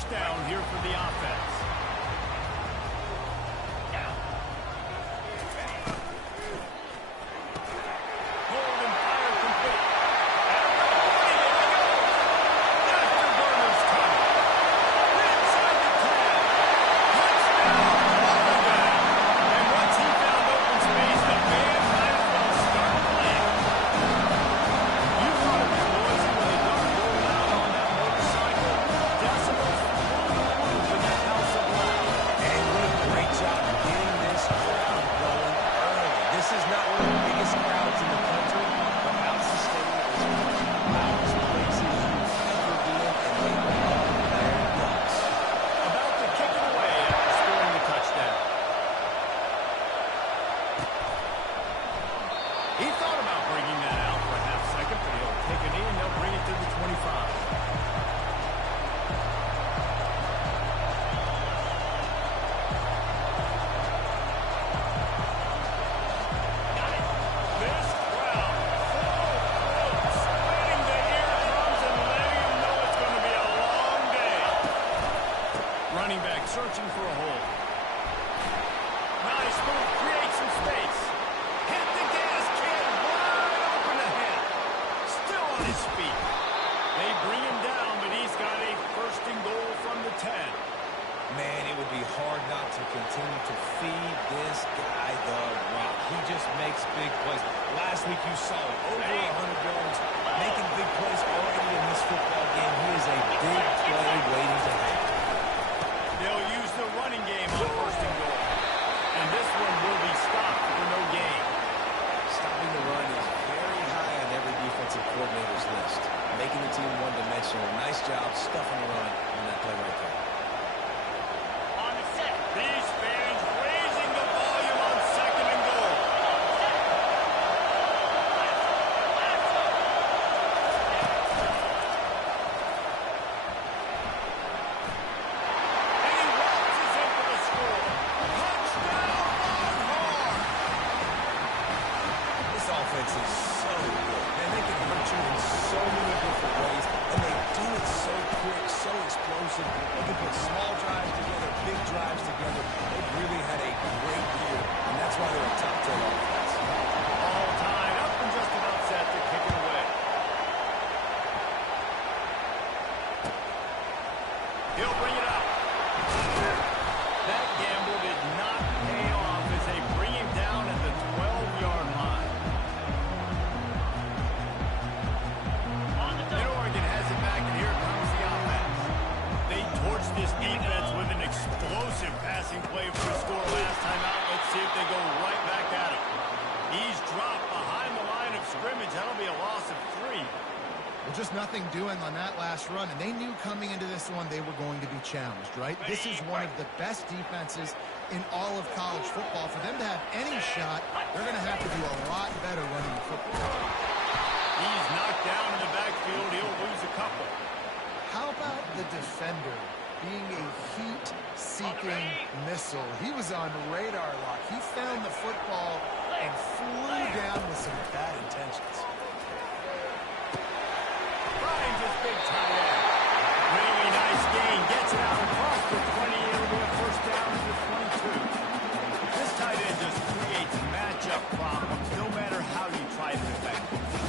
first down here for the offense. He thought about bringing that out for a half second, but he'll take a knee and they'll bring it to the 25. This crowd, spreading the eardrums and letting him know it's going to be a long day. Running back searching for a hole. Nice move, create some space. Hit the gas can wide open ahead. Still on his feet. They bring him down, but he's got a first and goal from the 10. Man, it would be hard not to continue to feed this guy the rock. He just makes big plays. Last week you saw it, over 100 yards, making big plays already in this football game. He is a big play waiting to happen. They'll use the running game on first and goal. And this one will be stopped for no gain. Stopping the run is very high on every defensive coordinator's list. Making the team one-dimensional. Nice job stuffing the run on that play right there. On the set. These fans raising the volume on second and goal. And he waltzes in for the score. Touchdown, Longhorn! This offense is so good. Man, they can hurt you in so many different ways, and they do it so quick, so explosive. They can put small drives together, big drives together. They've really had a great year, and that's why they're a top 10 offense. All tied up and just about set to kick it away. He'll bring it up. That gamble did not pay off as they bring him down at the 12-yard line. And Oregon has it back, and here comes the offense. They torched this defense with an explosive passing play for the score last time out. Let's see if they go right back at him. He's dropped behind the line of scrimmage. That'll be a loss of 3. Well, just nothing doing on that last run, and they knew coming into this one they were going to be challenged, right? This is one of the best defenses in all of college football. For them to have any shot, they're going to have to do a lot better running the football. He's knocked down in the backfield. He'll lose a couple. How about the defender being a heat-seeking missile? He was on radar lock. He found the football and flew down with some bad intentions. Finds his big tight end. Really nice gain. Gets it out across the 20. It'll be a first down to the 22. This tight end just creates matchup problems no matter how you try to defend.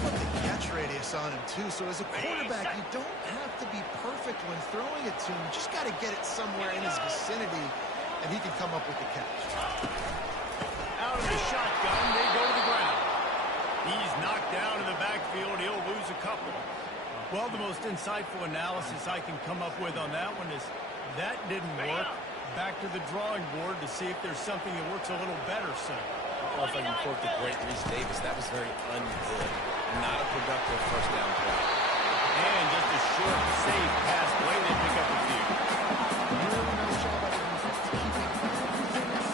Put the catch radius on him, too. So as a quarterback, you don't have to be perfect when throwing it to him. You just got to get it somewhere in his vicinity, and he can come up with the catch. Out of the shotgun, they go to the ground. He's knocked down in the backfield. He'll lose a couple. Well, the most insightful analysis I can come up with on that one is that didn't work. Back to the drawing board to see if there's something that works a little better, son. Well, if I can quote the great Reese Davis, that was very ungood. Not a productive first down play. And just a short, safe pass play. They pick up a few. Really nice job by the defense keeping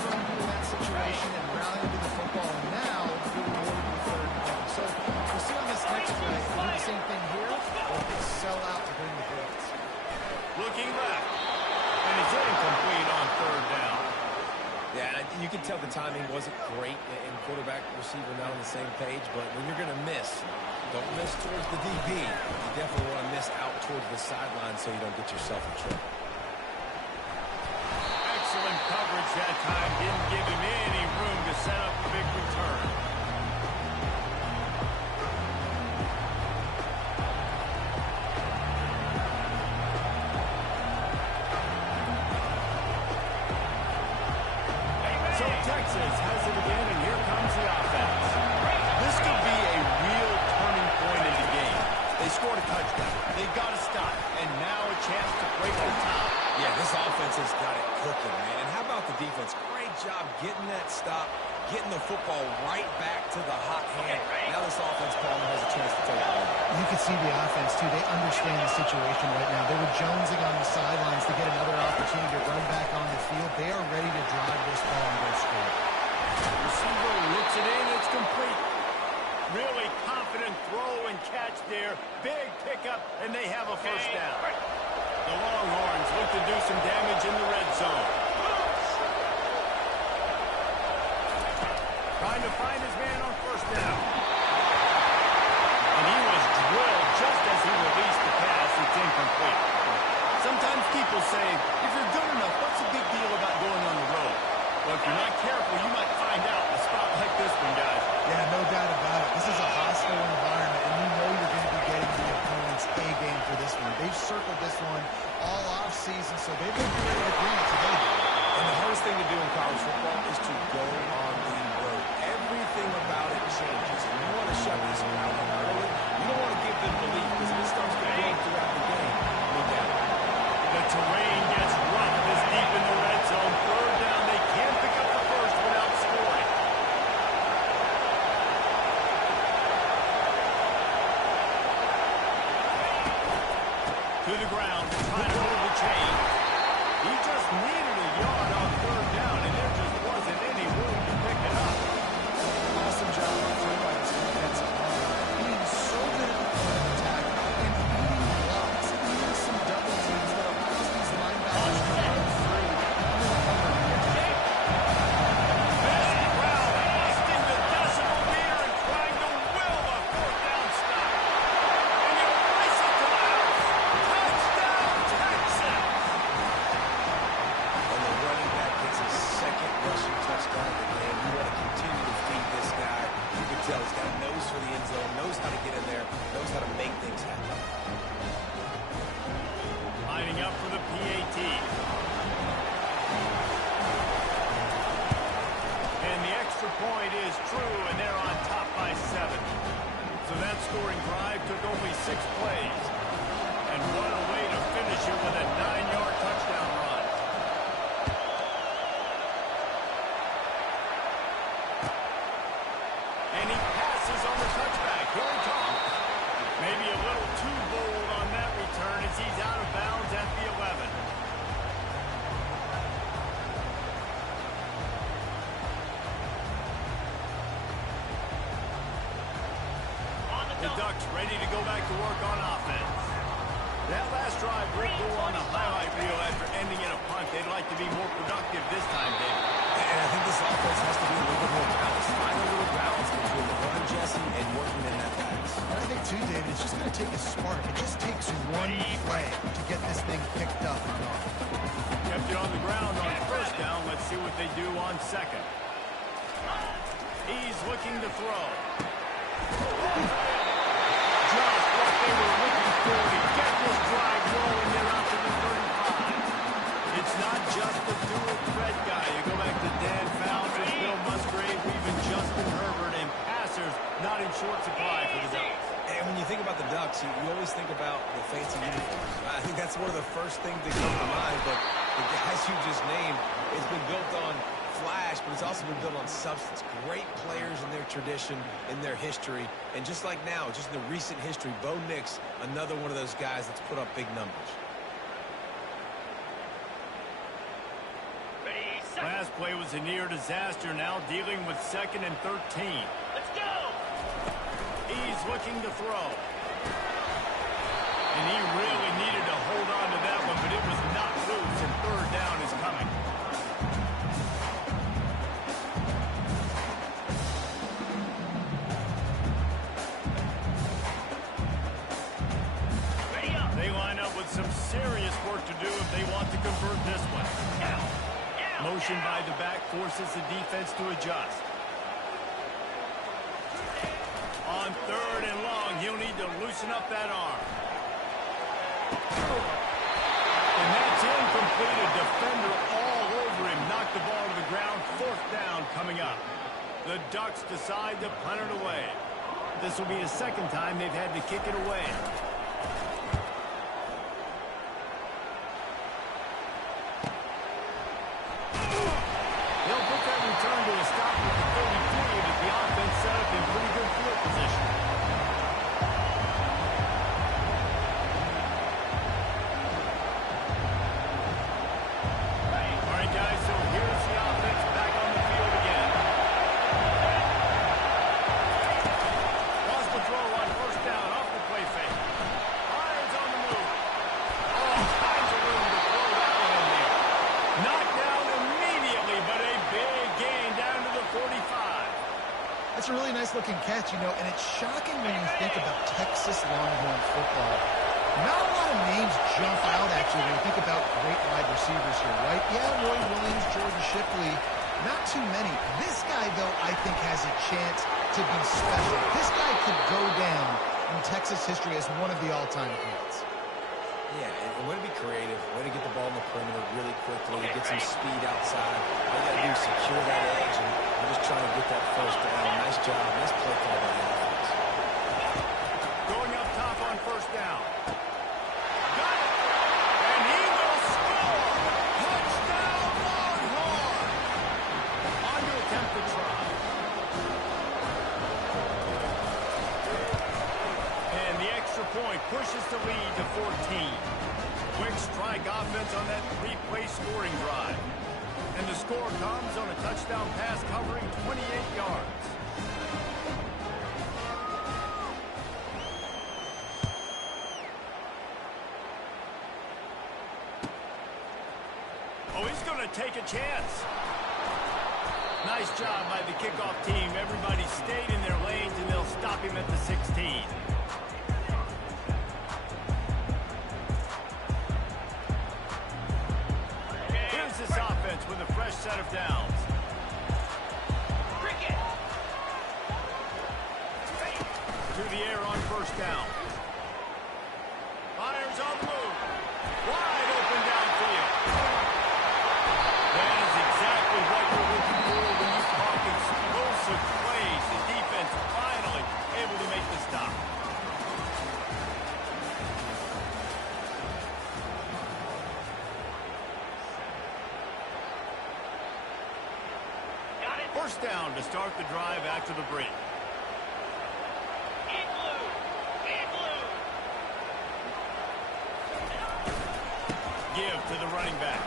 from that situation and rallying to the football. And now they're rewarded with third down. So we'll see on this next play. They do the same thing here, or they sell out to bring the blitz. Looking left. And it's incomplete on third down. Yeah, you can tell the timing wasn't great, and quarterback, receiver not on the same page, but when you're going to miss, don't miss towards the DB. You definitely want to miss out towards the sideline so you don't get yourself in trouble. coverage that time didn't give him any room to set up a big return. So Texas has it again, and here comes the offense. This could be a real turning point in the game. They scored a touchdown. They've got to stop, and now a chance to break the top. Yeah, this offense has got it cooking, man. And how about the defense? Great job getting that stop, getting the football right back to the hot hand. Now this offense, Palmer, has a chance to take it. You can see the offense, too. They understand the situation right now. They were jonesing on the sidelines to get another opportunity to run back on the field. They are ready to drive this ball and go score. Receiver looks it in. It's complete. Really confident throw and catch there. Big pickup, and they have a first down. The Longhorns look to do some damage in the red zone. Trying to find his man on first down. And he was drilled just as he released the pass. It's incomplete. Sometimes people say, if you're good enough, what's the big deal about going on the road? Well, if you're not careful, you might find out in a spot like this one, guys. Yeah, no doubt about it. This is a hostile environment, and you know you're going to be getting the opponent's A game for this one. They've circled this one all off season, so they've been ready to bring it today. And the hardest thing to do in college football is to go on the road. Everything about it changes. And you want to shut this around early. You don't want to give them belief, because if it starts to build throughout the game, look out. The terrain gets rough this deep in the red zone. Third down, they can't pick up the first without scoring. To the ground, trying to hold the chain. He just needed a yard on third down, and there just wasn't any room to pick it up. Awesome job by this defensive line. Being so good at the point of attack and beating blocks, even some double teams that allows these linebackers to run through. This crowd busting the decimal meter and trying to will a fourth down stop. And he'll race it to the house. Touchdown, Texas! And the running back gets his second rushing touchdown of the game. You want to continue to feed this guy. You can tell he's got a nose for the end zone, knows how to get in there, knows how to make things happen. Lining up for the PAT. And the extra point is true, and they're on top by 7. So that scoring drive took only 6 plays. And what a way to finish it with a 9-yard touchdown run. And he passes on the touchback. Here he comes. Maybe a little too bold on that return as he's out of bounds at the 11. The Ducks ready to go back to work on offense. That last drive will go on the highlight reel after ending in a punt. They'd like to be more productive this time, David. And I think this offense has to be a little bit more balanced. Find a little balance between the run, Jesse, and working in that pass. And I think, too, David, it's just going to take a spark. It just takes one play to get this thing picked up and gone. Kept it on the ground on first down. Let's see what they do on second. He's looking to throw. Just what they were looking for to get this drive rolling there out to the 35. It's not just the dual threat guy. You go back to Dan Fouts, Bill Musgrave, even Justin Herbert, and passers not in short supply for the Ducks. And when you think about the Ducks, you always think about the fancy uniforms. I think that's one of the first things that comes to mind, but the guys you just named, it's been built on flash, but it's also been built on substance. Great players in their tradition, in their history, and just like now, just in the recent history, Bo Nix, another one of those guys that's put up big numbers. Last play was a near disaster, now dealing with 2nd and 13. Let's go! He's looking to throw. And he really needed to hold on to that one, but it was not loose, and third down is coming. They line up with some serious work to do if they want to convert this one. motion by the back forces the defense to adjust. On 3rd and long, he'll need to loosen up that arm. And that's incomplete. A defender all over him. Knocked the ball to the ground. 4th down coming up. The Ducks decide to punt it away. This will be the 2nd time they've had to kick it away. They'll put that return to a stop at the 33 as the offense set up in pretty good field position. All right, guys, so here's the offense back on the field again. Lost the throw on 1st down off the play fake. Irons on the move. All kinds of room to throw that one in there. Knocked down immediately, but a big gain down to the 45. That's a really nice-looking catch, you know, and it's shocking when you think about Texas Longhorn football. Not a lot of names jump out at you when you think about great wide receivers here, right? Yeah, Roy Williams, Jordan Shipley, not too many. This guy, though, I think has a chance to be special. This guy could go down in Texas history as one of the all-time greats. Yeah, and way to be creative, way to get the ball in the perimeter really quickly, get some speed outside. All you got to do is secure that edge, and we're just trying to get that 1st down. Nice job. Nice play call by the offense. Going up top on 1st down. Got it! And he will score! Touchdown, Longhorn! On to attempt the try. And the extra point pushes the lead to 14. Quick strike offense on that 3-play scoring drive. And the score comes on a touchdown pass covering 28 yards. Oh, he's going to take a chance. Nice job by the kickoff team. Everybody stayed in their lanes, and they'll stop him at the 16. Here's this offense with a fresh set of downs. To the air on 1st down. Fires on the move. Wide open downfield. That is exactly what you're looking for when you talk explosive plays. The defense finally able to make the stop. Got it. 1st down to start the drive after the break. Give to the running back.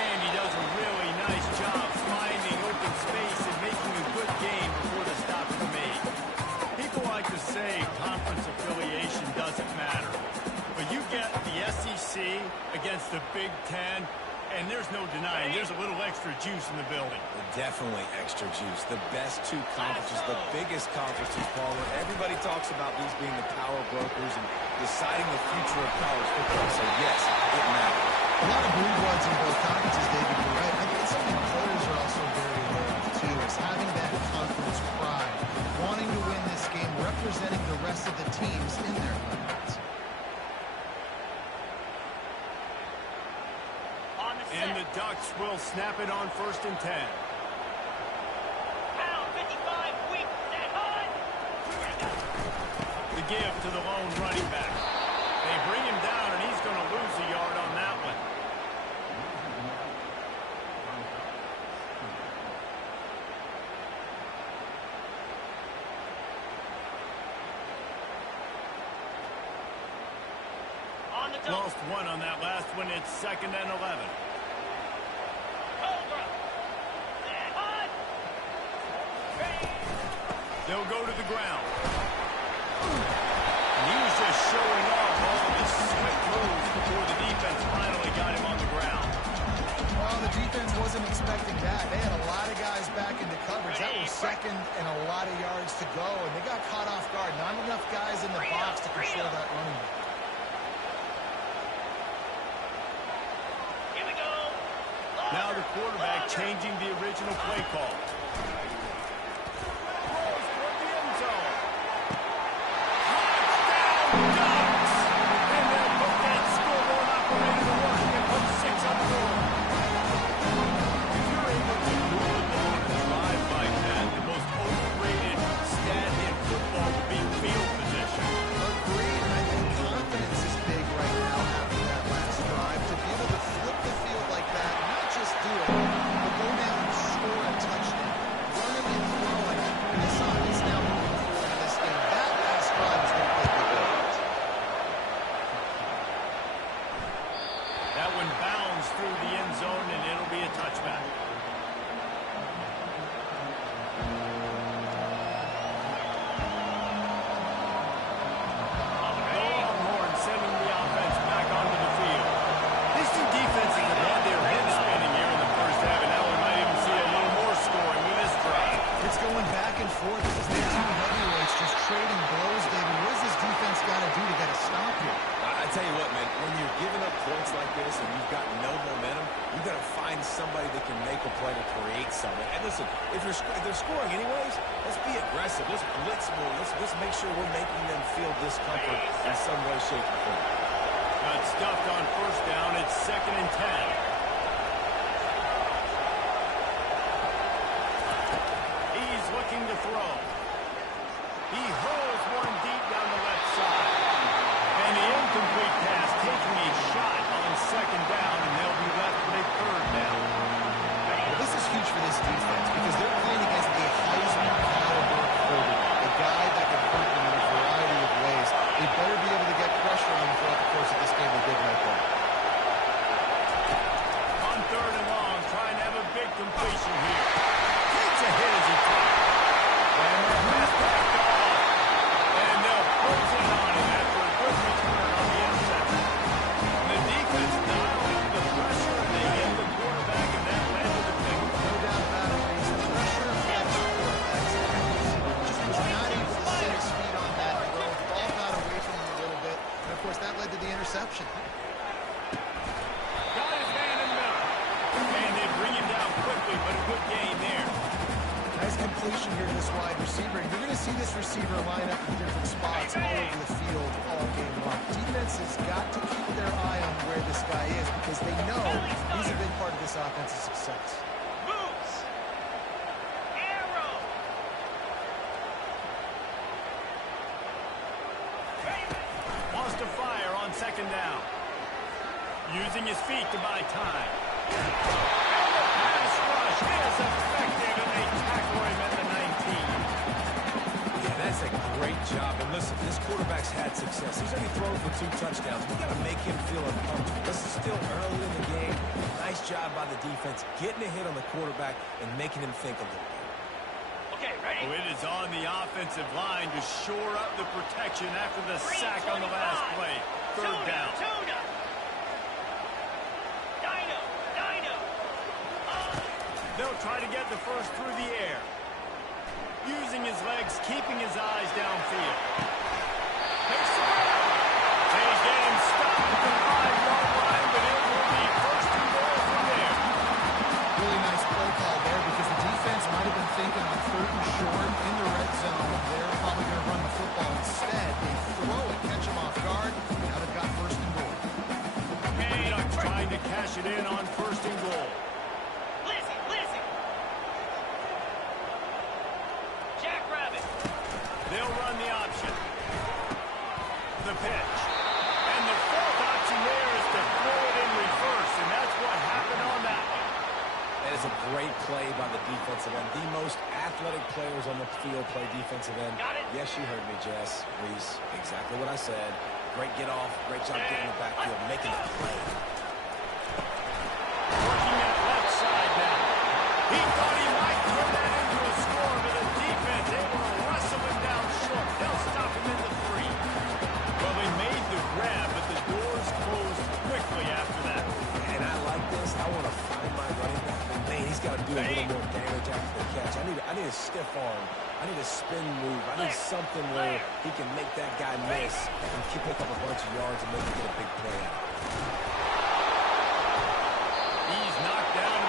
And he does a really nice job finding open space and making a good game before the stop is made. People like to say conference affiliation doesn't matter. But you get the SEC against the Big Ten, and there's no denying there's a little extra juice in the building. Definitely extra juice. The best 2 conferences, the biggest conferences, Paul, where everybody talks about these being the power brokers and deciding the future of college football. So, yes, it matters. A lot of blue bloods in both conferences, David. You're right. I think it's something players are also very aware of, too, is having that conference pride, wanting to win this game, representing the rest of the teams in their conference. And the Ducks will snap it on 1st and 10. The give to the lone running back. They bring him down, and he's going to lose a yard on that one. Lost 1 on that last one. It's 2nd and 11. They'll go to the ground. And he was just showing off all of his swift moves before the defense finally got him on the ground. Well, the defense wasn't expecting that. They had a lot of guys back into coverage. That was 2nd and a lot of yards to go, and they got caught off guard. Not enough guys in the box to control that running back. Here we go. Now the quarterback changing the original play call. Throws toward the end zone. Touchdown, Ducks! And they'll put that scoreboard operator to work and put 6 on the board. If you're able to rule the ball and drive like that, the most overrated stat in football would be field position. Agreed. I think confidence is big right now after that last drive. To be able to flip the field like that, not just do it, but go down and score a touchdown. Running and throwing. And this offense now moving forward in this game. That last drive is going to play big games. That one bounds through the end zone, and it'll be a touchback. The Longhorns sending the offense back onto the field. These two defenses have had their heads spinning here in the first half, and now we might even see a little more scoring with this drive. It's going back and forth. This is the two heavyweights just trading blows, David. What does this defense got to do to get a stop here? I tell you what, man, when you're giving up points like this and you've got no momentum, you got to find somebody that can make a play to create something. And listen, if they're scoring anyways, let's be aggressive. Let's blitz more. Let's make sure we're making them feel discomfort in some way, shape, or form. Got stuffed on first down. It's 2nd and 10. He's looking to throw. He hurls one deep down the left side. And the incomplete pass taking a shot on 2nd down, and they'll be left with a 3rd down. Well, this is huge for this defense because they're playing against a Heisman caliber quarterback, a guy that can hurt them in a variety of ways. They better be able to get pressure on him throughout the course of this game. They did right there. On 3rd and long, trying to have a big completion here. Takes a hit as he fires. And that pass backed off. And they'll close in on him after a good return on the interception. The defense dialed the pressure, and they hit the quarterback, and that led to the pick. No doubt about it, Reese. The pressure affects quarterbacks. Just was not able to set his feet on that throw. Ball got away from him a little bit. And, of course, that led to the interception. Got his man in the middle. And they bring him down quickly, but a good gain there. Nice completion here to this wide receiver. You're going to see this receiver line up in different spots all over the field all game long. Defense has got to keep their eye on where this guy is because they know he's a big part of this offensive success. Moves. Arrow. Wants to fire on 2nd down. Using his feet to buy time. And the pass rush is effective, and they tackle him at the 19. Yeah, that's a great job. And listen, this quarterback's had success. He's only thrown for 2 touchdowns. We got to make him feel uncomfortable. This is still early in the game. Nice job by the defense, getting a hit on the quarterback and making him think a little bit. Okay, ready? Oh, it is on the offensive line to shore up the protection after the sack on the last play. 3rd down. They'll try to get the first through the air. Using his legs, keeping his eyes downfield. They get him stopped at the 5-yard line, but it will be 1st and goal from there. Really nice play call there because the defense might have been thinking on 3rd and short in the red zone. They're probably going to run the football instead. They throw it, catch him off guard. Now they've got 1st and goal. Ducks trying to cash it in on 1st and goal. They'll run the option. The pitch. And the 4th option there is to throw it in reverse, and that's what happened on that one. That is a great play by the defensive end. The most athletic players on the field play defensive end. Yes, you heard me, Jess. Reese, exactly what I said. Great get off. Great job getting in the backfield, making a play. Working that left side now. He thought he might turn that into a score, but the defense able to wrestle him down short. They'll stop him in the 3. Well, they made the grab, but the doors closed quickly after that. And I like this. I want to find my running back. Man, he's got to do a little more damage after the catch. I need a stiff arm. I need a spin move. I need something where he can make that guy miss and pick up a bunch of yards and maybe get a big play out. He's knocked down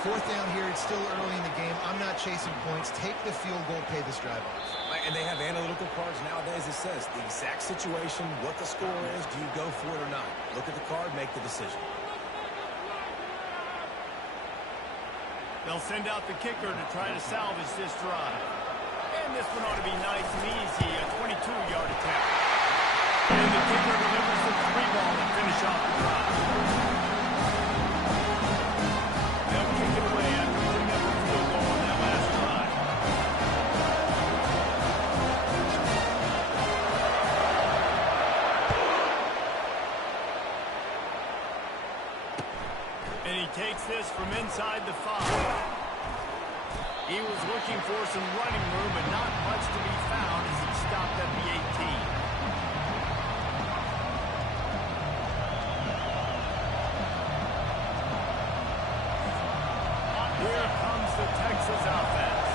Fourth down here, it's still early in the game. I'm not chasing points. Take the field goal, pay this drive off. And they have analytical cards nowadays that says the exact situation, what the score is, do you go for it or not? Look at the card, make the decision. They'll send out the kicker to try to salvage this drive. And this one ought to be nice and easy, a 22-yard attempt. And the kicker delivers the 3-ball to finish off the drive. They'll kick it away after putting up a field goal on that last drive. And he takes this from inside the 5. He was looking for some running room, but not much to be found as he stopped at the 18. Here comes the Texas offense.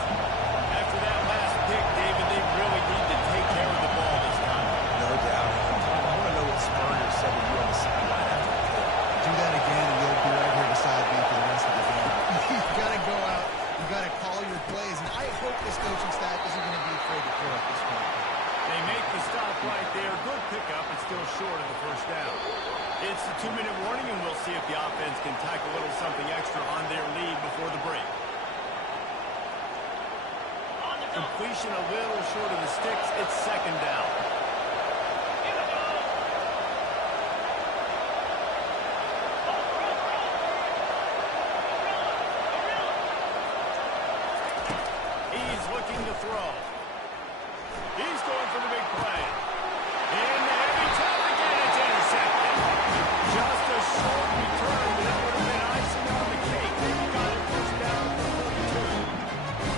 After that last pick, David, they really need to take care of the ball this time. No doubt. I want to know what Spurrier said to you on the sideline after the pick. Do that again, and you'll be right here beside me for the rest of the game. You've got to go out. You've got to call your plays, and I hope this coaching staff isn't going to be afraid to throw at this point. They make the stop right there. Good pickup, but still short of the first down. It's a 2-minute warning, and we'll see if the offense can tack a little something extra on their lead before the break. Completion a little short of the sticks. It's second down. He's looking to throw. He's going for the big play. In the heavy traffic, and it's intercepted. Just a short return, but that would have been icing on the cake. They got it pushed down for 42.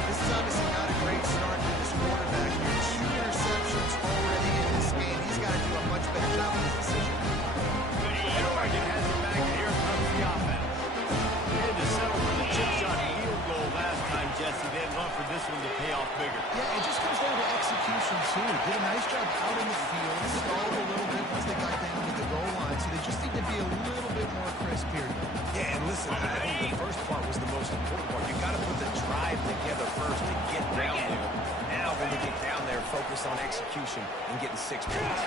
This is obviously not a great start for this quarterback here. 2 interceptions already in this game. He's got to do a much better job with his decision. And Oregon has it back, and here comes the offense. They had to settle for the chip shot field goal last time, Jesse. They'd love for this one to pay off bigger. Yeah, it just comes down to execution, too. Did a nice job out in the field. Stalled a little bit once they got down to the goal line, so they just need to be a little bit more crisp here. Yeah, and listen, I think the first part was the most important part. You got to put the drive together first to get down there. Now, when you get down there, focus on execution and getting 6 points.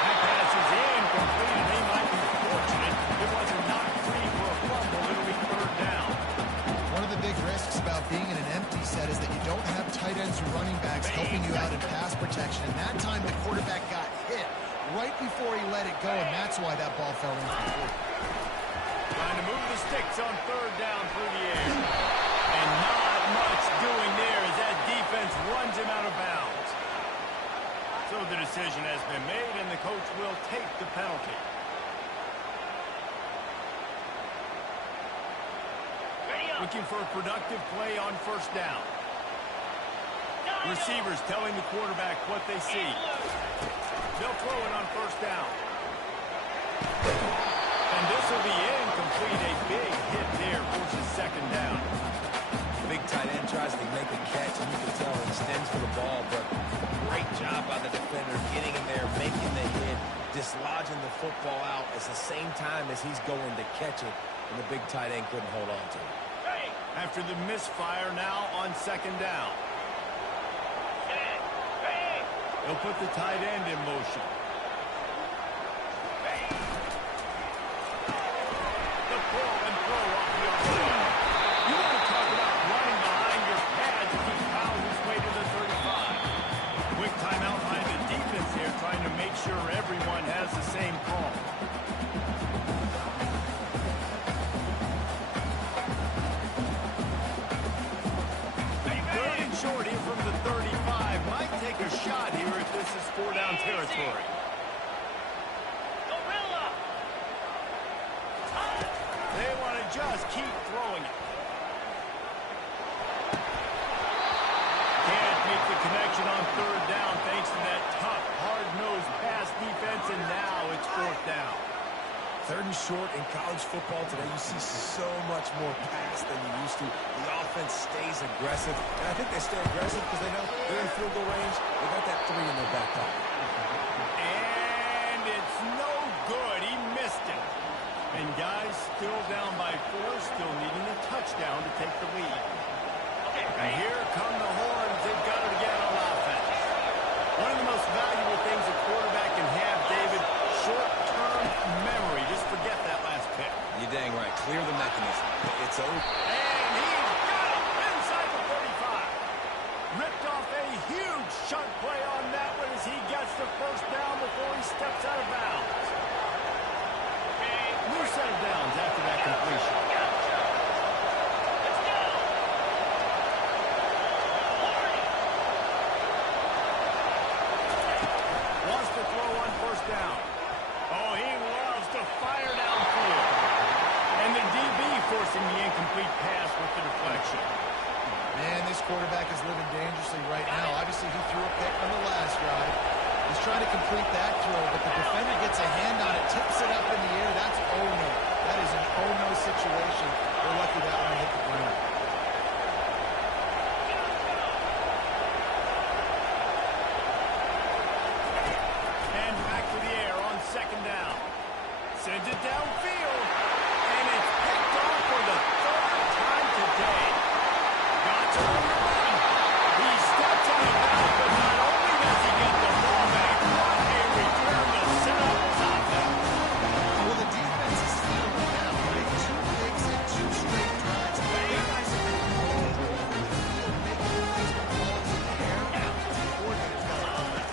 That pass is incomplete, and they might be fortunate. It wasn't knocked free for a fumble. It'll be third down. One of the big risks about being in an empty set is that you don't have tight ends or running backs helping you out in pass protection. And that time the quarterback got hit right before he let it go, and that's why that ball fell incomplete. Trying to move the sticks on third down through the air. And not much doing there as that defense runs him out of bounds. So the decision has been made, and the coach will take the penalty. Looking for a productive play on first down. Receivers telling the quarterback what they see. They'll throw it on first down. And this will be incomplete. A big hit there forces second down. Big tight end tries to make a catch, and you can tell he extends for the ball, but great job by the defender getting in there, making the hit, dislodging the football out at the same time as he's going to catch it, and the big tight end couldn't hold on to it. After the misfire, now on second down. He'll put the tight end in motion. The pull and throw off the offside. You want to talk about running behind your pads as he pounds his way to the 35. Quick timeout by the defense here, trying to make sure everyone has the same call. Short here from the 35. Might take a shot here if this is 4-down territory. They want to just keep throwing it. Can't make the connection on third down thanks to that tough, hard-nosed pass defense, and now it's 4th down. Third and short in college football today, you see so much more pass than you used to. The offense stays aggressive, and I think they stay aggressive because they know they're in field goal range. They got that 3 in their back pocket. And it's no good. He missed it. And guys, still down by by 4, still needing a touchdown to take the lead. And here come the horns. They've got it again on offense. One of the most valuable things a quarterback can have, David, short-term memory. Just forget that last pick. You're dang right. Clear the mechanism. It's over. And he's got it inside the 35. Ripped off a huge chunk play on that one as he gets the first down before he steps out of bounds. New set of downs after that completion. Wants to throw on first down. Oh, he loves to fire downfield. And the DB forcing the incomplete pass with the deflection. Man, this quarterback is living dangerously right now. Obviously, he threw a pick on the last drive. He's trying to complete that throw, but the defender gets a hand on it, tips it up in the air. That's oh-no. That is an oh-no situation. We're lucky that one hit the ground. And back to the air on second down. Sends it downfield. And it's picked off for the third time today. Got to run the run. He steps out of bounds, but not only does he get the ball back, a return to set up his offense. Well, the defense is feeling it now, right? 2 picks and 2 straight drives. Their guys have been all over the field, making plays with balls in the air. The coordinator's got to own it.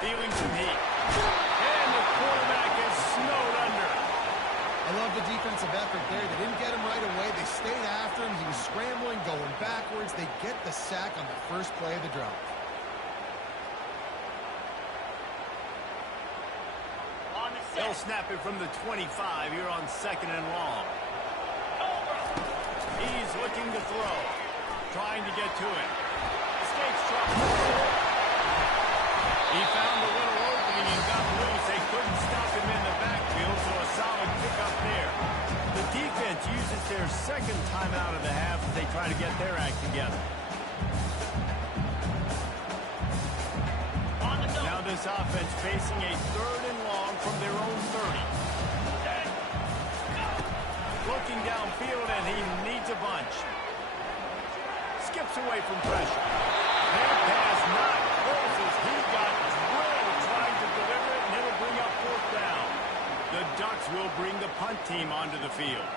Feeling some heat. And the quarterback is snowed under. I love the defensive effort there. They didn't get him right away. They stayed after him. He was scrambling, going backwards. They get the sack on the first play of the drive. They'll snap it from the 25 here on second and long. He's looking to throw. Trying to get to it. Escapes trouble. He found a little opening and got loose. They couldn't stop him in the backfield, so a solid pickup there. The defense uses their second timeout of the half as they try to get their act together. Now this offense facing a third and long from their own 30. Looking downfield, and he needs a bunch. Skips away from pressure. That pass not close as he got drilled trying to deliver it, and it'll bring up fourth down. The Ducks will bring the punt team onto the field.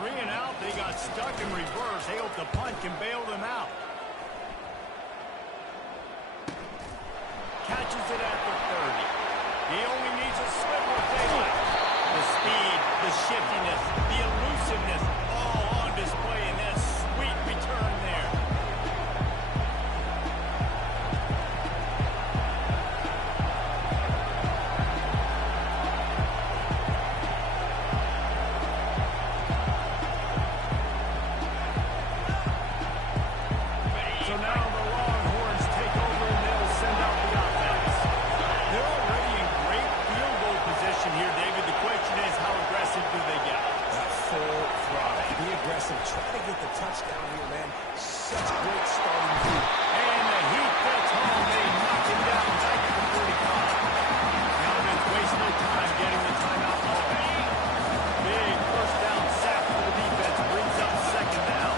3 and out, they got stuck in reverse. They hope the punt can bail them out. Catches it at the 30. He only needs a sliver of daylight. The speed, the shiftiness, the elusiveness, all on display in this sweet return there. So now the Longhorns take over and they'll send out the offense. They're already in great field goal position here, David. The question is, how aggressive do they get? Full throttle. Be aggressive. Try to get the touchdown here, man. Such great starting food. And the heat gets home. They knock him down back at the 45. Now it's waste no time getting the timeout ball. Big first down sack for the defense. Brings up second down.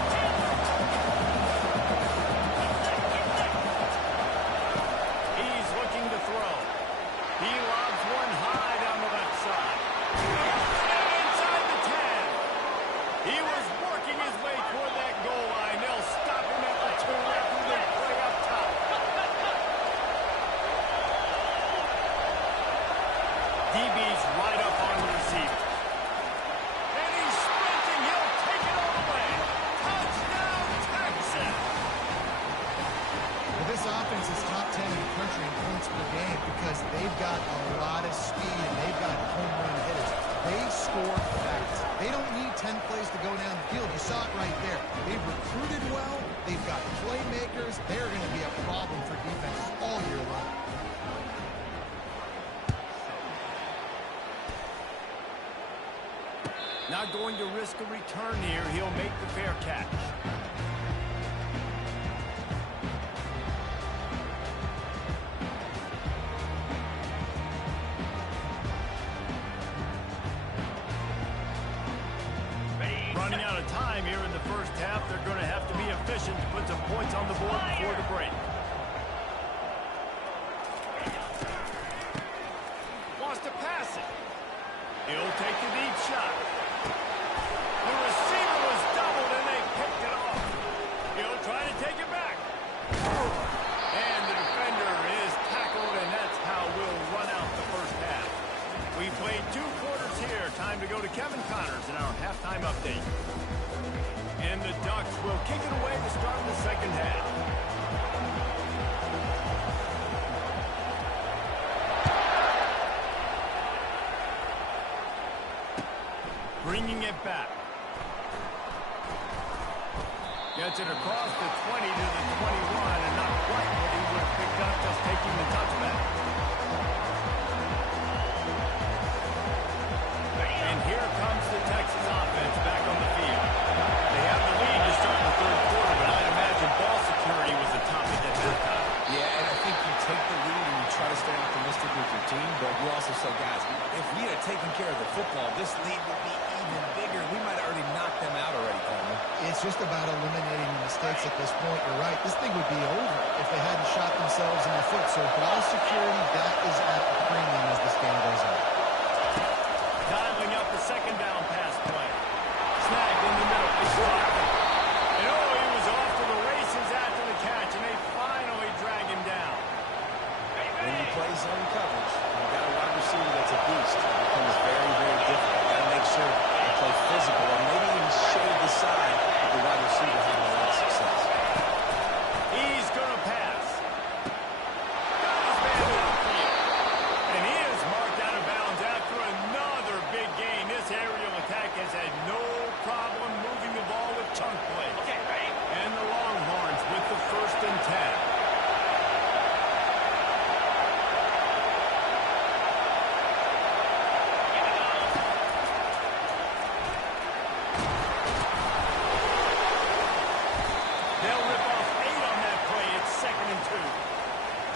He's looking to throw. He lobs one high down the left side. And inside the 10. He was working his way toward that goal line. They'll stop him at the 2 after they play up top. DB's right up on the receiver. And he's sprinting. He'll take it all the way. Touchdown, Texas! Well, this offense is top 10 in the country in points per game because they've got a lot of speed and they've got home run hitters. They score fast. They don't need 10 plays to go down the field. You saw it right there. They've recruited well. They've got playmakers. They're going to be a problem for defenses all year long. Not going to risk a return here. He'll make the fair catch. Running out of time here in the first half. They're going to have to be efficient to put some points on the board before the break. Wants to pass it. He'll take the deep shot. The receiver was doubled and they picked it off. He'll try to take it back. And the defender is tackled, and that's how we'll run out the first half. We played 2 quarters here. Time to go to Kevin Connors in our halftime update. And the Ducks will kick it away to start the second half. Bringing it back. Gets it across the 20 to the 21, and not quite what he would have picked up just taking the touchback. And here comes the Texas offense back on the field. They have the lead to start the third quarter, but I'd imagine ball security was the topic at halftime. Yeah, and I think you take the lead and you try to stay optimistic with your team, but you also say, guys, if we had taken care of the football, this lead would be even bigger. We might have already knocked them out already, Coleman. It's just about eliminating the mistakes at this point. You're right. This thing would be over if they hadn't shot themselves in the foot. So ball security, that is at a premium as this game goes on. Dialing up the second down pass play. Snagged in the middle. They stopped him. And he was off to the races after the catch, and they finally drag him down. When you play zone coverage, you've got a wide receiver that's a beast. It becomes very, very difficult. You've got to make sure they play physical or maybe even shade the side of the wide receiver having a lot of success. He's going to pass. Got his man downfield. And he is marked out of bounds after another big gain. This aerial attack has had no problem moving the ball with chunk plays. Okay, ready? And the Longhorns with the 1st and 10.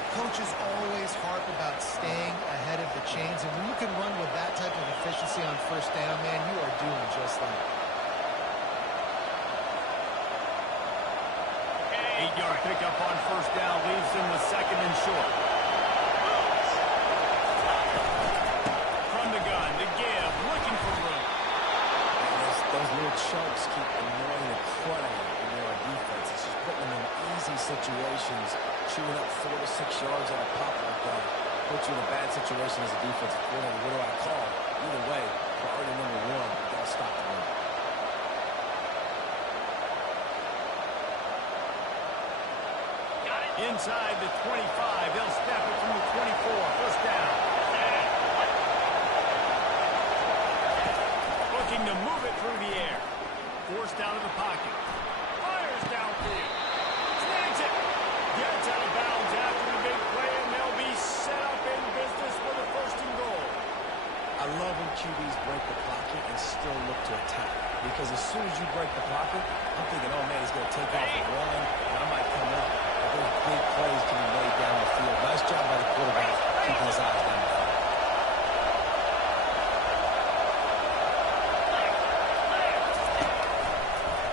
Coaches always harp about staying ahead of the chains, and when you can run with that type of efficiency on first down, man, you are doing just that. 8-yard pickup on first down leaves them with 2nd and short. From the gun, the give, looking for room. Those little chunks keep annoying the crud out of their defense. It's just putting them in easy situations, chewing up 4 to 6 yards at a pop like that. Puts you in a bad situation as a defensive coordinator. What do I call it? Either way, priority number 1, you've got to stop the run. Inside the 25, they'll snap it from the 24, first down. Looking to move it through the air. Forced out of the pocket. Fires downfield. Snags it. Gets out of bounds after the big play, and they'll be set up in business for the 1st and goal. I love when QBs break the pocket and still look to attack. Because as soon as you break the pocket, I'm thinking, oh, man, he's going to take off and run, and I might come up. But those big plays can be made down the field. Nice job by the quarterback keeping his eyes down the field.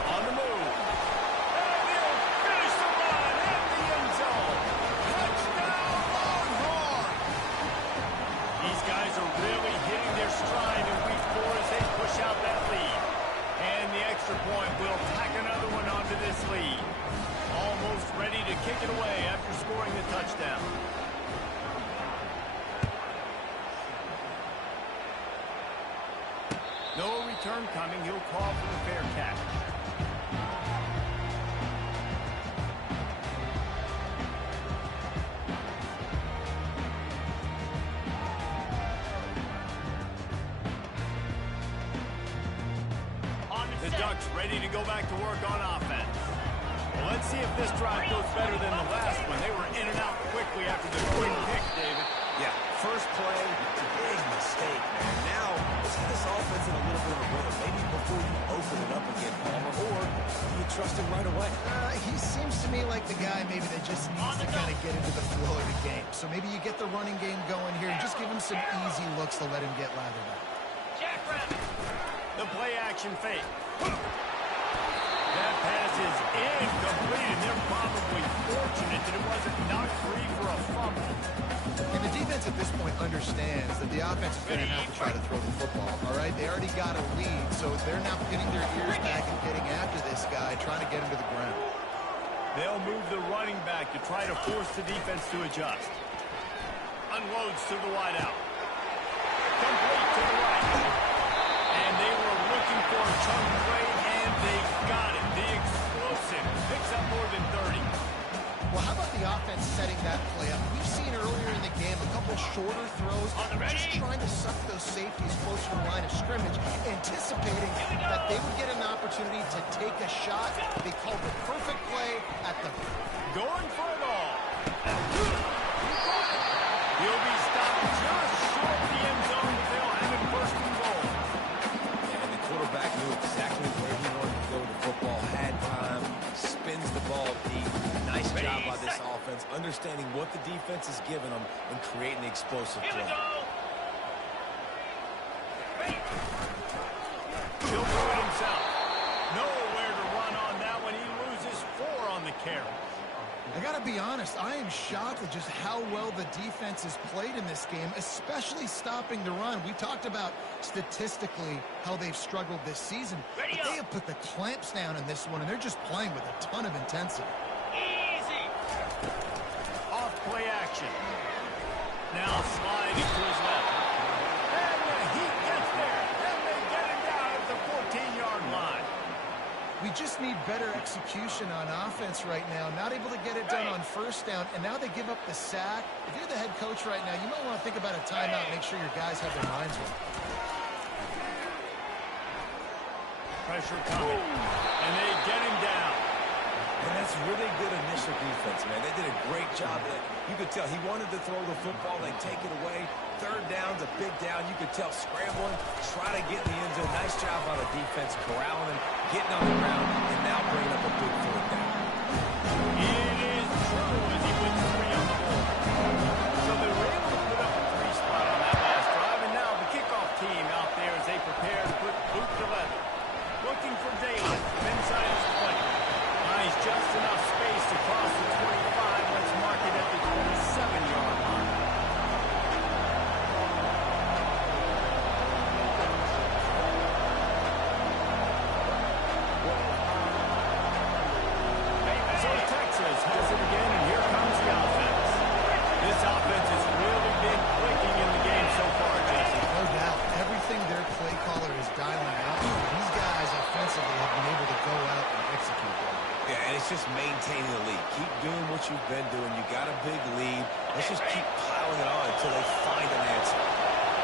On the move. And he'll finish the run in the end zone. Touchdown, Longhorn! These guys are really hitting their stride in week 4 as they push out that lead. And the extra point will tack another one onto this lead. Almost ready to kick it away after scoring the touchdown. No return coming. He'll call for the fair catch. The Ducks ready to go back to work on offense. Well, let's see if this drive goes better than the last one. They were in and out quickly after the quick pick, David. Yeah, first play, big mistake, man. Now, let's get this offense in a little bit of a rhythm. Maybe before you open it up again, Palmer, or you trust him right away. He seems to me like the guy maybe that just needs to kind of get into the flow of the game. So maybe you get the running game going here and just give him some easy looks to let him get lathered up. The the play-action fake. That pass is incomplete, and they're probably fortunate that it wasn't knocked free for a fumble. And the defense at this point understands that the offense is going to have to try to throw the football, all right? They already got a lead, so they're now pinning their ears back and getting after this guy, trying to get him to the ground. They'll move the running back to try to force the defense to adjust. Unloads to the wideout. Complete to the right. And they were looking for a chunk play, and they got it. The explosive picks up more than 30. Well, how about the offense setting that play up? We've seen earlier in the game a couple shorter throws, just trying to suck those safeties closer to the line of scrimmage, anticipating that they would get an opportunity to take a shot. They called the perfect play at the... Going for it all. He'll be stopped just short of the end zone, but they'll have it first and goal. And the quarterback knew exactly where he wanted to go with the football, had time, spins the ball deep. Nice job by this offense, understanding what the defense is giving them and creating the explosive play. He'll do it himself. Nowhere to run on that one. He loses 4 on the carry. I got to be honest, I am shocked at just how well the defense has played in this game, especially stopping the run. We talked about statistically how they've struggled this season, but they have put the clamps down in this one, and they're just playing with a ton of intensity. Easy. Off play action. Now sliding to his left. And he gets there. And they get him down at the 14-yard line. We just need better execution on offense right now. Not able to get it done on first down, and now they give up the sack. If you're the head coach right now, you might want to think about a timeout, make sure your guys have their minds right. Pressure coming. And they get him down. And that's really good initial defense, man. They did a great job of that. You could tell he wanted to throw the football. They take it away. Third down's a big down. You could tell scrambling, try to get in the end zone. Nice job by the defense, corralling him, getting on the ground, and now bringing up a big fourth down. It is true as he wins 3 on the board. So they were able to put up a 3 spot on that last drive, and now the kickoff team out there as they prepare to put boot to leather. Looking for daylight from inside his 20. Nice, just enough space to cross the 25. Let's mark it at the 27-yard line. So Texas has it again, and here comes the offense. This offense has really been clicking in the game so far, Jesse. No doubt. Everything their play caller is dialing out, these guys offensively have been able to go out and execute that. Yeah, and it's just maintaining the lead. Keep doing what you've been doing. You got a big lead. Let's just keep piling it on until they find an answer.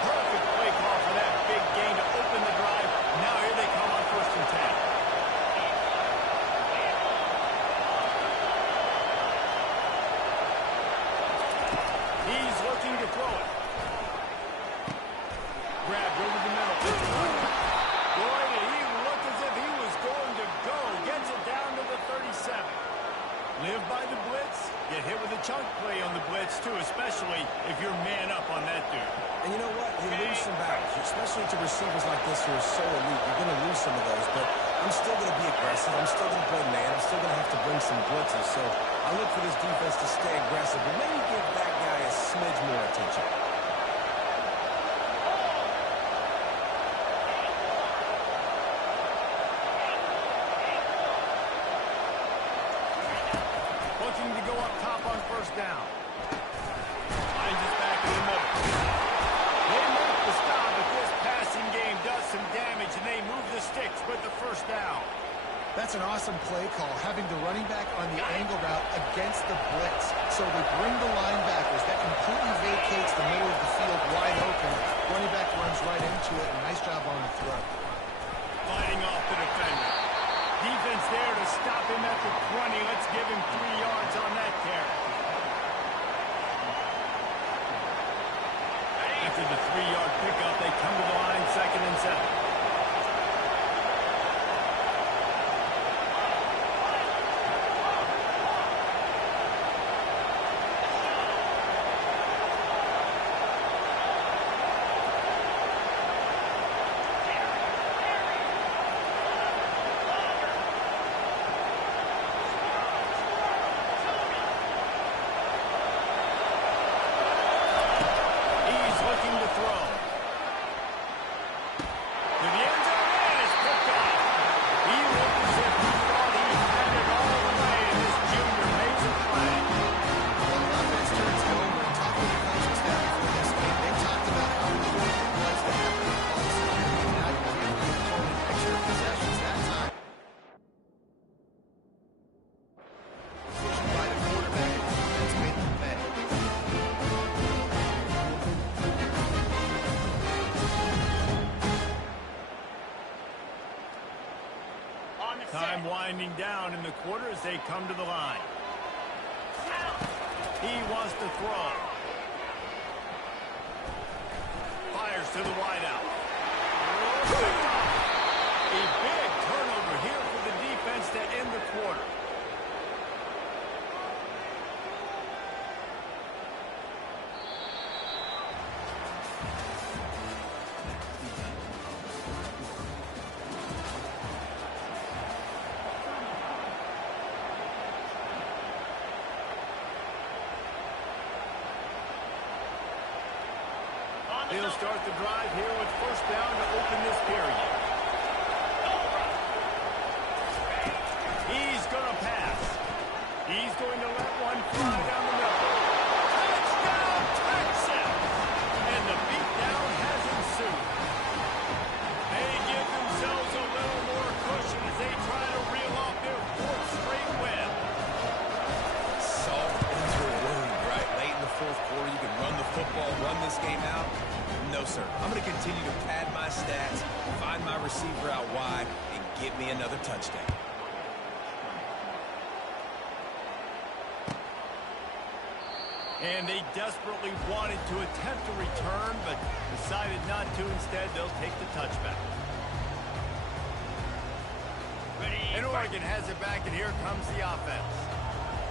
Perfect play call for that big gain to open the drive. Now here they come on 1st and 10. He's looking to throw it. Grabbed over the middle. Boy, did he look as if he was going to go. Gets it down to the 37. Live by the blitz. Get hit with a chunk play on the blitz, too, especially if you're man up on that dude. And you know what? You lose some battles, especially to receivers like this who are so elite. You're going to lose some of those, but I'm still going to be aggressive. I'm still going to play man. I'm still going to have to bring some blitzes. So I look for this defense to stay aggressive, but maybe give that guy a smidge more attention. Looking to go up top on 1st down. Finds it back in the middle. They make the stop, but this passing game does some damage, and they move the sticks with the 1st down. That's an awesome play call, having the running back on the angle route against the blitz. So they bring the linebackers. That completely vacates the middle of the field wide open. Running back runs right into it, and nice job on the throw. Fighting off the defender. Defense there to stop him at the 20. Let's give him 3 yards on that carry. After the 3-yard pickup, they come to the line 2nd and 7. Time winding down in the quarter as they come to the line. He wants to throw. Fires to the wideout. A big turnover here for the defense to end the quarter. He'll start the drive here with first down to open this period. He's going to pass. He's going to let one fly down the middle. Touchdown, Texas! And the beatdown has ensued. They give themselves a little more cushion as they try to reel off their fourth straight win. Salt into a wound, right? Late in the fourth quarter, you can run the football, run this game out. No, sir. I'm going to continue to pad my stats, find my receiver out wide, and get me another touchdown. And they desperately wanted to attempt a return, but decided not to. Instead, they'll take the touchback. And Oregon has it back, and here comes the offense.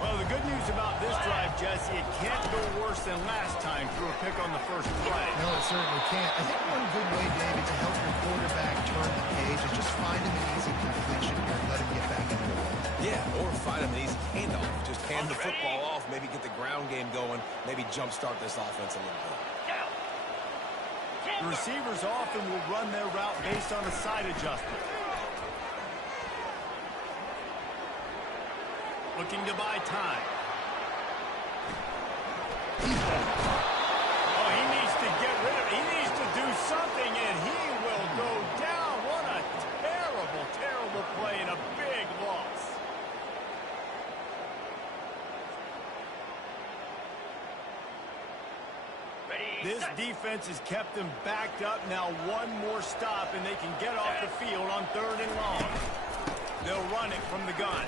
Well, the good news about this drive, Jesse, it can't go worse than last time through a pick on the first play. No, it certainly can't. I think one good way, David, to help your quarterback turn the page is just find him an easy completion here and let him get back into the role. Yeah, or find him an easy handoff. Just hand the football off, maybe get the ground game going, maybe jumpstart this offense a little bit. The receivers often will run their route based on a side adjustment. Looking to buy time. Oh, he needs to get rid of it. He needs to do something, and he will go down. What a terrible, terrible play and a big loss. This defense has kept them backed up. Now one more stop, and they can get off the field on 3rd and long. They'll run it from the gun.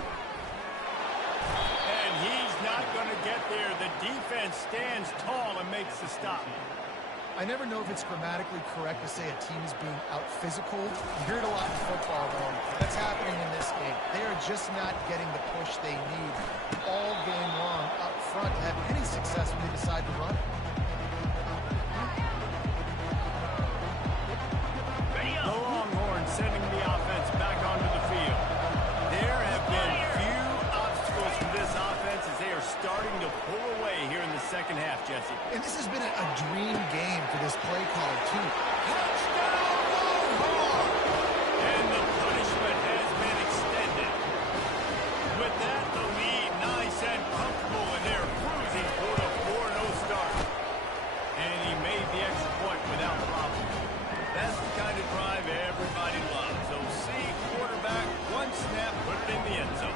And he's not going to get there. The defense stands tall and makes the stop. I never know if it's grammatically correct to say a team is being out-physical. You hear it a lot in football, though. That's happening in this game. They are just not getting the push they need all game long up front to have any success when they decide to run it. The Longhorns sending the offense back onto the field. There have been few obstacles for this offense as they are starting to pull away here in the second half, Jesse. And this has been a dream game for this play caller, too. Touchdown, Longhorns! And the punishment has been extended. With that, the lead nice and comfortable, and they're cruising toward a 4-0 start. And he made the extra point without problem. That's the kind of drive everybody loves. So see quarterback, one snap, put it in the end zone.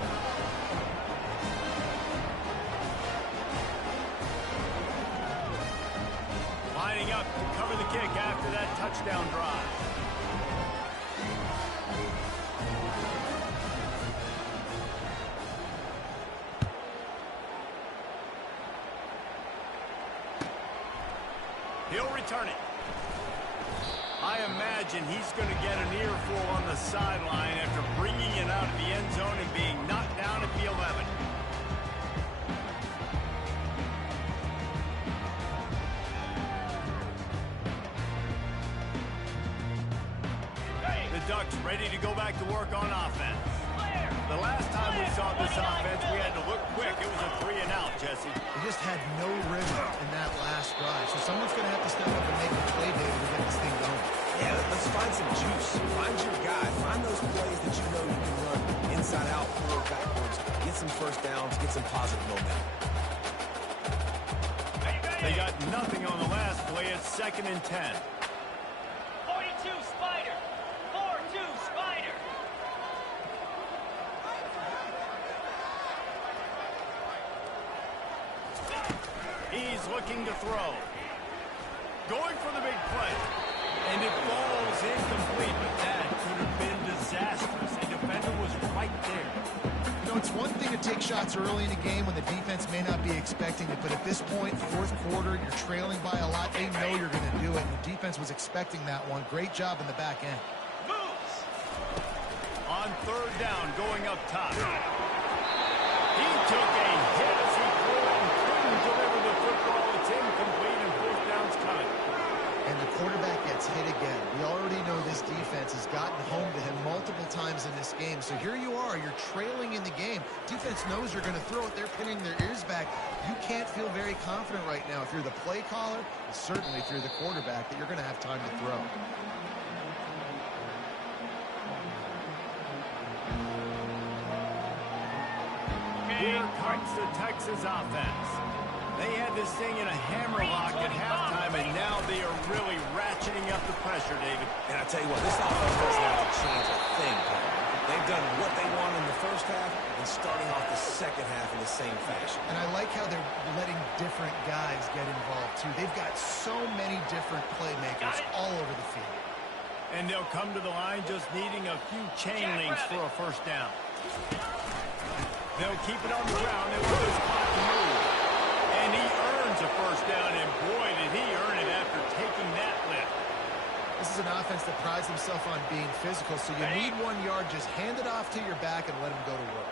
Lining up to cover the kick after that touchdown drive. He'll return it. I imagine he's going to get an earful on the sideline after bringing it out of the end zone and being knocked down at the 11. The Ducks ready to go back to work on offense. The last time we saw this offense, we had to look quick. It was a 3-and-out, Jesse. They just had no rhythm in that last drive. So someone's going to have to step up and make a play, David, to get this thing going. Yeah, let's find some juice. Find your guy. Find those plays that you know you can run inside out, forward, backwards. Get some first downs. Get some positive momentum. They got nothing on the last play. It's 2nd and 10. 42 Spider. 4-2 Spider. He's looking to throw. Going for the big play. And it falls incomplete, but that could have been disastrous. A defender was it's one thing to take shots early in a game when the defense may not be expecting it, but at this point, fourth quarter, you're trailing by a lot. They know you're going to do it, and the defense was expecting that one. Great job in the back end. Moves. On third down, going up top. He took a hit as he threw it and couldn't deliver the football. It's incomplete and fourth down's coming. And the quarterback gets hit again. We already know this defense has gotten home to him multiple times in this game. So here you are, you're trailing in the game. Defense knows you're going to throw it. They're pinning their ears back. You can't feel very confident right now if you're the play caller, and certainly if you're the quarterback, that you're going to have time to throw. Here comes the Texas offense. They had this thing in a hammerlock at halftime, and now they are really ratcheting up the pressure, David. And I tell you what, this offense doesn't have to change a thing, Pat. They've done what they want in the first half and starting off the second half in the same fashion. And I like how they're letting different guys get involved, too. They've got so many different playmakers all over the field. And they'll come to the line just needing a few chain links for a first down. They'll keep it on the ground. They want this clock to move. And he earns a first down, and boy, did he earn it after taking that lift. This is an offense that prides himself on being physical, so you need 1 yard. Just hand it off to your back and let him go to work.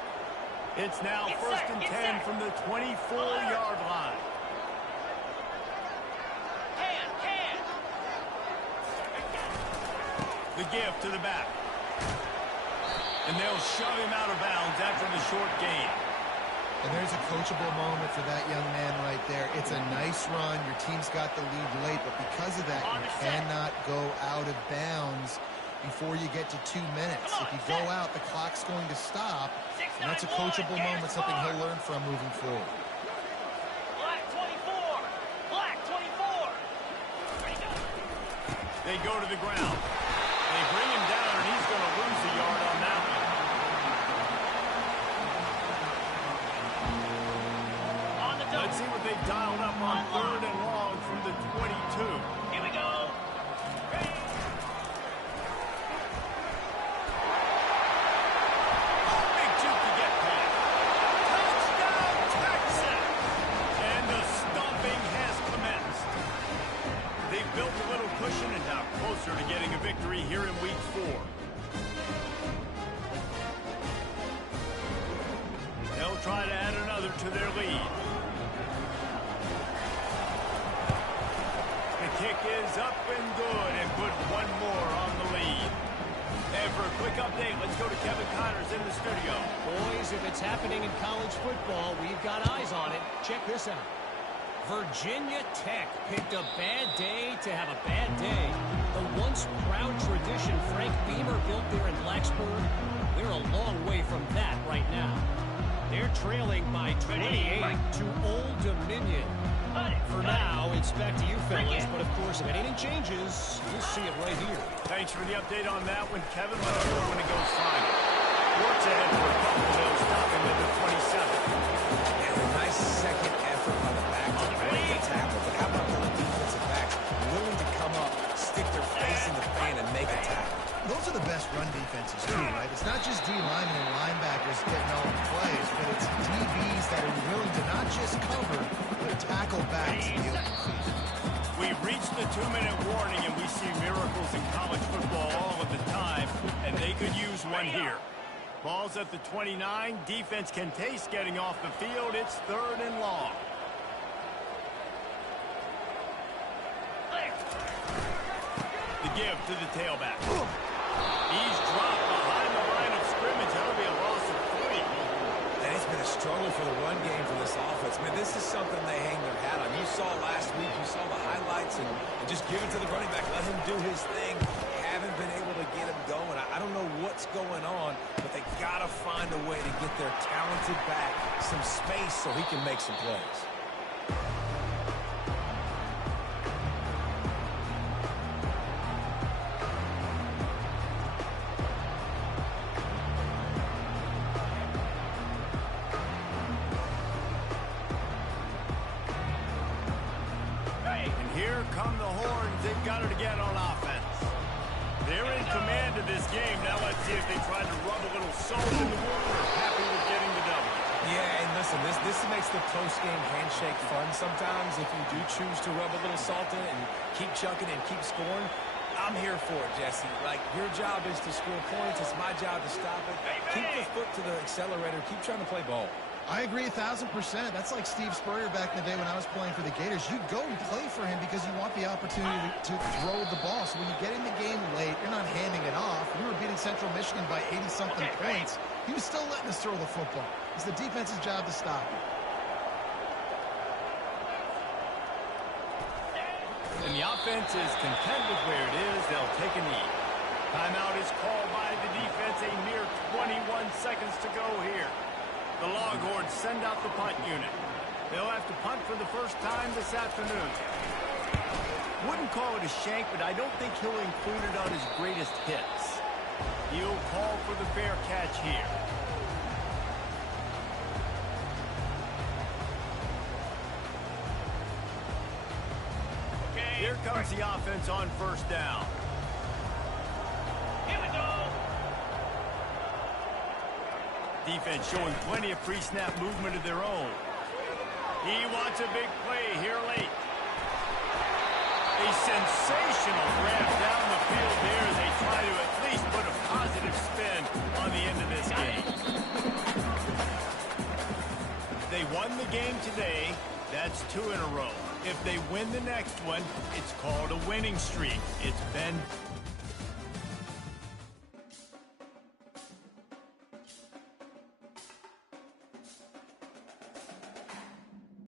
It's now first and 10 from the 24-yard line. Hand. The give to the back. And they'll shove him out of bounds after the short gain. And there's a coachable moment for that young man right there. It's a nice run. Your team's got the lead late, but because of that, you cannot go out of bounds before you get to 2 minutes. If you go out, the clock's going to stop. And that's a coachable moment, something he'll learn from moving forward. Black 24. Black 24. Ready, go. They go to the ground. They bring him down, and he's going to lose a yard on that one. Let's see what they've dialed up on third and long from the 22. Here we go. Ready. Big juke to get past. Touchdown, Texas! And the stomping has commenced. They've built a little cushion and now closer to getting a victory here in week 4. They'll try to add another to their lead. Kick is up and good, and put one more on the lead. And for a quick update, let's go to Kevin Connors in the studio. Boys, if it's happening in college football, we've got eyes on it. Check this out. Virginia Tech picked a bad day to have a bad day. The once proud tradition Frank Beamer built there in Blacksburg, they're a long way from that right now. They're trailing by 28 to Old Dominion. For now, it's back to you fellas, but of course, if anything changes, you'll see it right here. Thanks for the update on that one, Kevin. Let us know when it goes final. Works ahead for a couple. They'll stop him at the 27. And a nice second effort by the back to break the tackle. But how about the defensive backs willing to come up, stick their face in the fan, and make a tackle? Those are the best run defenses, too, right? It's not just D linemen and linebackers getting all the plays, but it's DBs that are willing to not just cover, but tackle backs in the open season. We've reached the 2-minute warning, and we see miracles in college football all of the time, and they could use one here. Ball's at the 29. Defense can taste getting off the field. It's third and long. The give to the tailback. He's dropped behind the line of scrimmage. That'll be a loss of 3. And it's been a struggle for the run game for this offense. Man, this is something they hang their hat on. You saw last week, you saw the highlights, and just give it to the running back. Let him do his thing. Haven't been able to get him going. I don't know what's going on, but they got to find a way to get their talented back some space so he can make some plays. Here come the horns. They've got it again on offense. They're in command of this game. Now let's see if they try to rub a little salt in the wound or happy with getting the This makes the post-game handshake fun sometimes. If you do choose to rub a little salt in it and keep chucking and keep scoring, I'm here for it, Jesse. Like, your job is to score points. It's my job to stop it. Keep the foot to the accelerator. Keep trying to play ball. I agree 1,000%. That's like Steve Spurrier back in the day when I was playing for the Gators. You go and play for him because you want the opportunity to throw the ball. So when you get in the game late, you're not handing it off. We were beating Central Michigan by 80-something points. He was still letting us throw the football. It's the defense's job to stop it. And the offense is content with where it is. They'll take a knee. Timeout is called by the defense. A mere 21 seconds to go here. The Longhorns send out the punt unit. They'll have to punt for the first time this afternoon. Wouldn't call it a shank, but I don't think he'll include it on his greatest hits. He'll call for the fair catch here. Okay. Here comes the offense on first down. Here we go. Defense showing plenty of pre-snap movement of their own. He wants a big play here late. A sensational grab down the field there. They try to at least put a positive spin on the end of this game. They won the game today. That's 2 in a row. If they win the next one, it's called a winning streak. It's been